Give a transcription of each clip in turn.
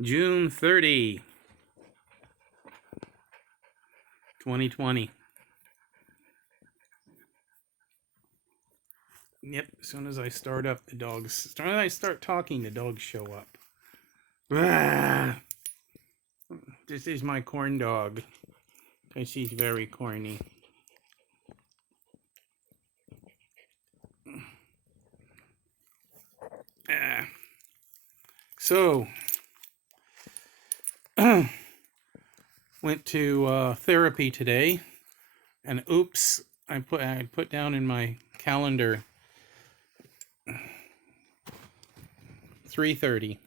June 30, 2020. Yep, as soon as I start up, the dogs, as soon as I start talking, the dogs show up. Ah, this is my corn dog, because she's very corny. So, went to therapy today, and oops, I put down in my calendar 3:30,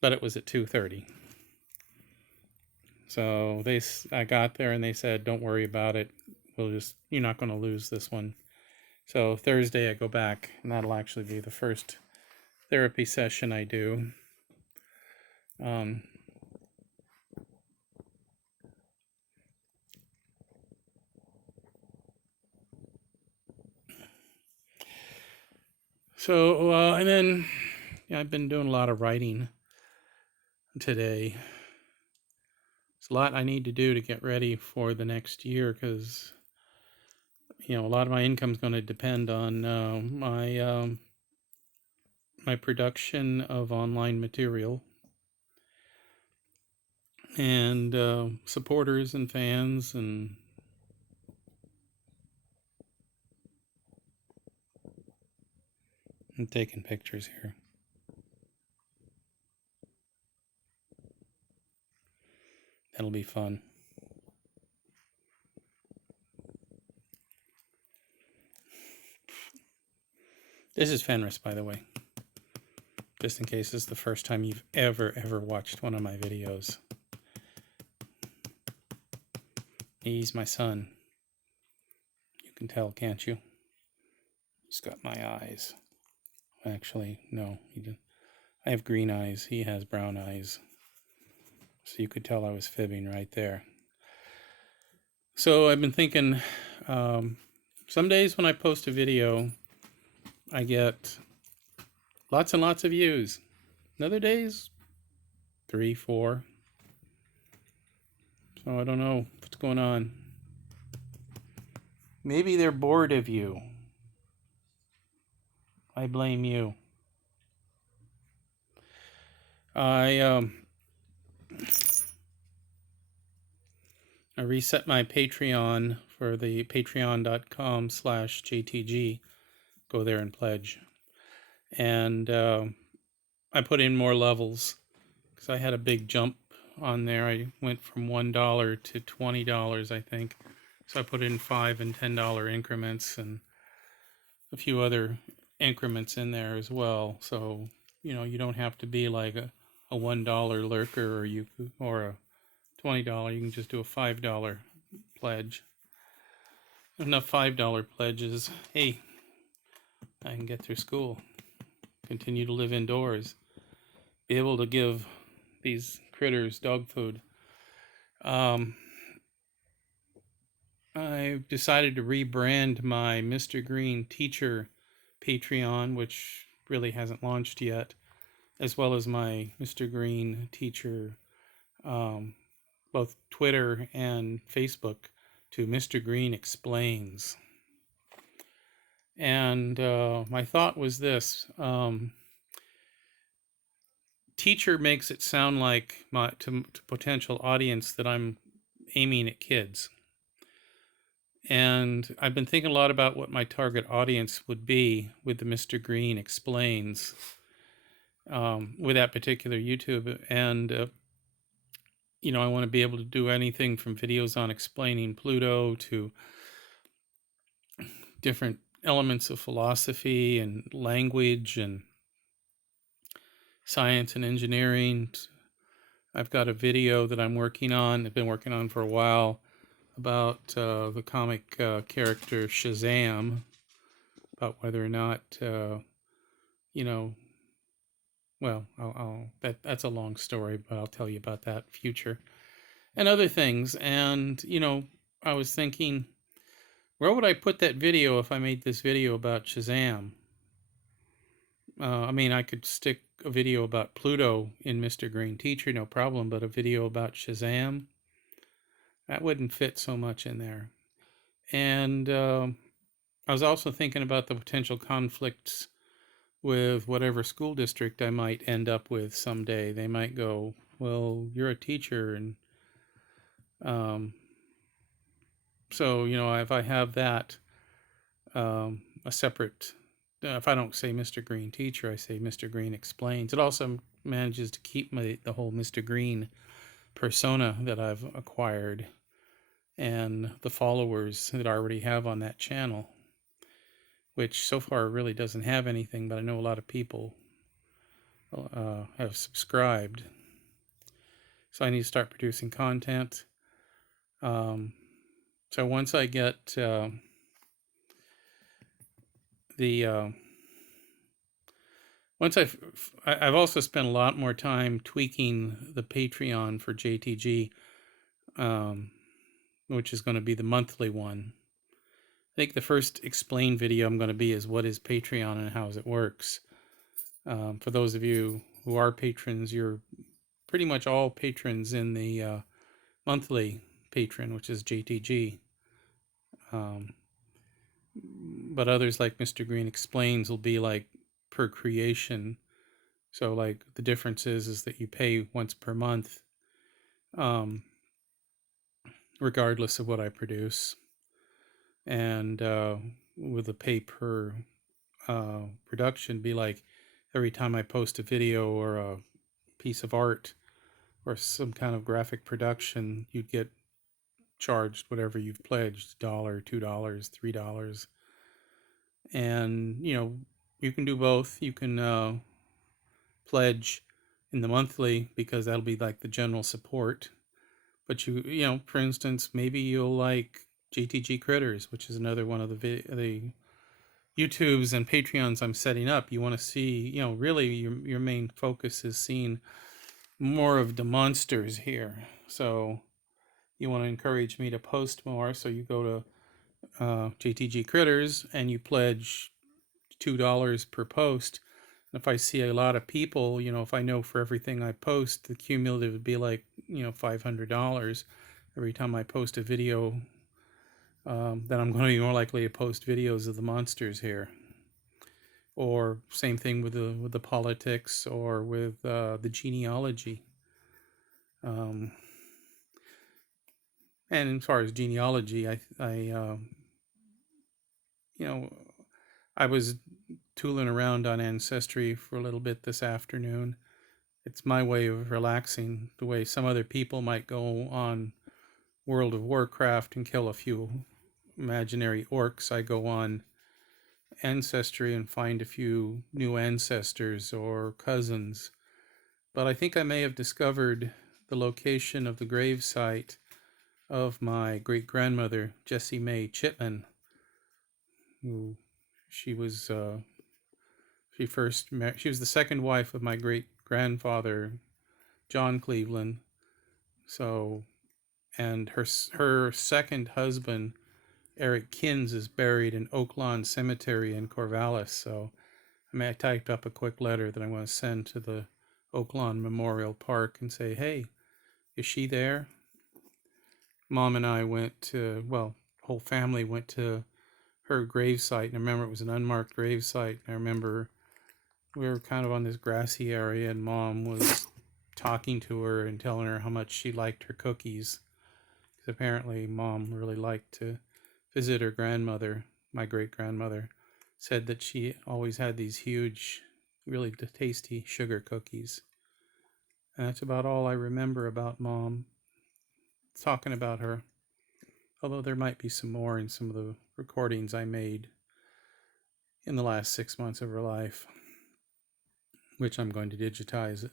but it was at 2:30. So I got there and they said, "Don't worry about it. You're not going to lose this one." So Thursday I go back, and that'll actually be the first therapy session I do. And then I've been doing a lot of writing today. There's a lot I need to do to get ready for the next year, because a lot of my income is going to depend on my production of online material, and supporters and fans, and I'm taking pictures here. That'll be fun. This is Fenris, by the way, just in case this is the first time you've ever watched one of my videos. He's my son. You can tell, can't you? He's got my eyes. Actually, no, he didn't. I have green eyes. He has brown eyes. So you could tell I was fibbing right there. So I've been thinking, some days when I post a video, I get lots and lots of views. And other days, 3, 4. So I don't know what's going on. Maybe they're bored of you. I blame you. I reset my Patreon for the patreon.com/JTG. Go there and pledge. And I put in more levels, because I had a big jump on there. I went from $1 to $20, I think. So I put in $5 and $10 increments, and a few other increments in there as well. So you don't have to be like a $1 lurker, or a $20. You can just do a $5 pledge. Enough $5 pledges. Hey, I can get through school, continue to live indoors, be able to give these critters dog food. I decided to rebrand my Mr. Green Teacher Patreon, which really hasn't launched yet, as well as my Mr. Green Teacher, both Twitter and Facebook, to Mr. Green Explains. And my thought was this: teacher makes it sound like to potential audience that I'm aiming at kids. And I've been thinking a lot about what my target audience would be with the Mr. Green Explains, with that particular YouTube. And, I want to be able to do anything from videos on explaining Pluto to different elements of philosophy and language and science and engineering. I've got a video that I've been working on for a while, about the comic character Shazam, about whether or not, that's a long story, but I'll tell you about that future, and other things. And, I was thinking, where would I put that video if I made this video about Shazam? I could stick a video about Pluto in Mr. Green Teacher, no problem, but a video about Shazam, that wouldn't fit so much in there. And I was also thinking about the potential conflicts with whatever school district I might end up with someday. They might go, well, you're a teacher, and so, if I have that, a separate, if I don't say Mr. Green Teacher, I say Mr. Green Explains. It also manages to keep the whole Mr. Green persona that I've acquired and the followers that I already have on that channel, which so far really doesn't have anything, but I know a lot of people have subscribed. So I need to start producing content. So once I get I've also spent a lot more time tweaking the Patreon for JTG, which is going to be the monthly one. I think the first explain video I'm going to be is what is Patreon and how it works. For those of you who are patrons, you're pretty much all patrons in the monthly patron, which is JTG. But others like Mr. Green Explains will be like per creation. So like the difference is that you pay once per month, regardless of what I produce. And with the pay per production, be like every time I post a video or a piece of art or some kind of graphic production, you'd get charged whatever you've pledged, $1, $2, $3. And you can do both. You can pledge in the monthly, because that'll be like the general support. But for instance, maybe you'll like JTG Critters, which is another one of the YouTubes and Patreons I'm setting up. You want to see, really your main focus is seeing more of the monsters here. So you want to encourage me to post more. So you go to JTG Critters and you pledge $2 per post. And if I see a lot of people, if I know for everything I post, the cumulative would be like, $500 every time I post a video. Then I'm going to be more likely to post videos of the monsters here. Or same thing with the politics, or with the genealogy. And as far as genealogy, I was tooling around on Ancestry for a little bit this afternoon. It's my way of relaxing, the way some other people might go on World of Warcraft and kill a few imaginary orcs. I go on Ancestry and find a few new ancestors or cousins. But I think I may have discovered the location of the grave site of my great-grandmother, Jessie Mae Chipman, who she was she was the second wife of my great-grandfather, John Cleveland. So, and her second husband, Eric Kins, is buried in Oak Lawn Cemetery in Corvallis. So I typed up a quick letter that I want to send to the Oak Lawn Memorial Park and say, hey, is she there? Mom and I went to, whole family went to her gravesite, and I remember it was an unmarked gravesite. I remember we were kind of on this grassy area, and Mom was talking to her and telling her how much she liked her cookies. Because apparently Mom really liked to visit her grandmother, my great-grandmother. Said that she always had these huge, really tasty sugar cookies. And that's about all I remember about Mom, talking about her. Although there might be some more in some of the recordings I made in the last 6 months of her life, which I'm going to digitize.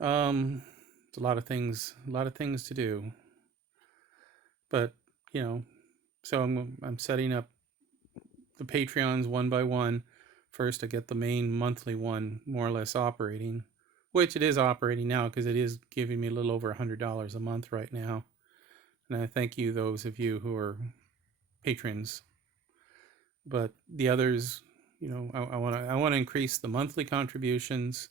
It's a lot of things to do. But, so I'm setting up the Patreons one by one. First, I get the main monthly one more or less operating, which it is operating now because it is giving me a little over $100 a month right now. And I thank you, those of you who are patrons. But the others, I want to increase the monthly contributions,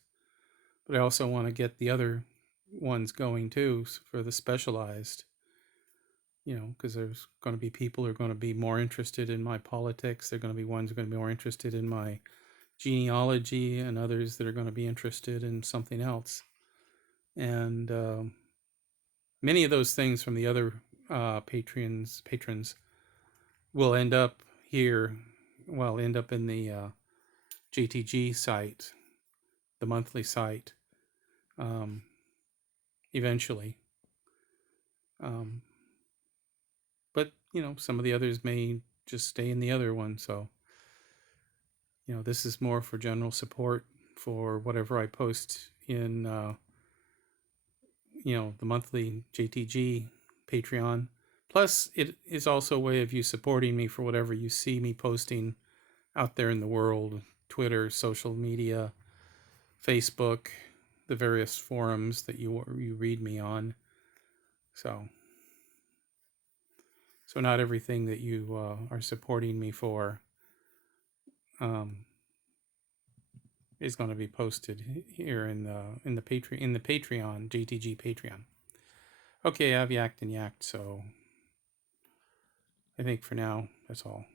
but I also want to get the other ones going too for the specialized. Because there's going to be people who are going to be more interested in my politics. There are going to be ones who are going to be more interested in my genealogy, and others that are going to be interested in something else. And many of those things from the other patrons will end up here. Well, end up in the JTG site, the monthly site, um, eventually. Um, but some of the others may just stay in the other one. So this is more for general support for whatever I post in the monthly JTG Patreon. Plus, it is also a way of you supporting me for whatever you see me posting out there in the world: Twitter, social media, Facebook, the various forums that you read me on. So not everything that you are supporting me for um, is going to be posted here in the Patreon JTG Patreon. Okay, I've yacked and yacked, so I think for now that's all.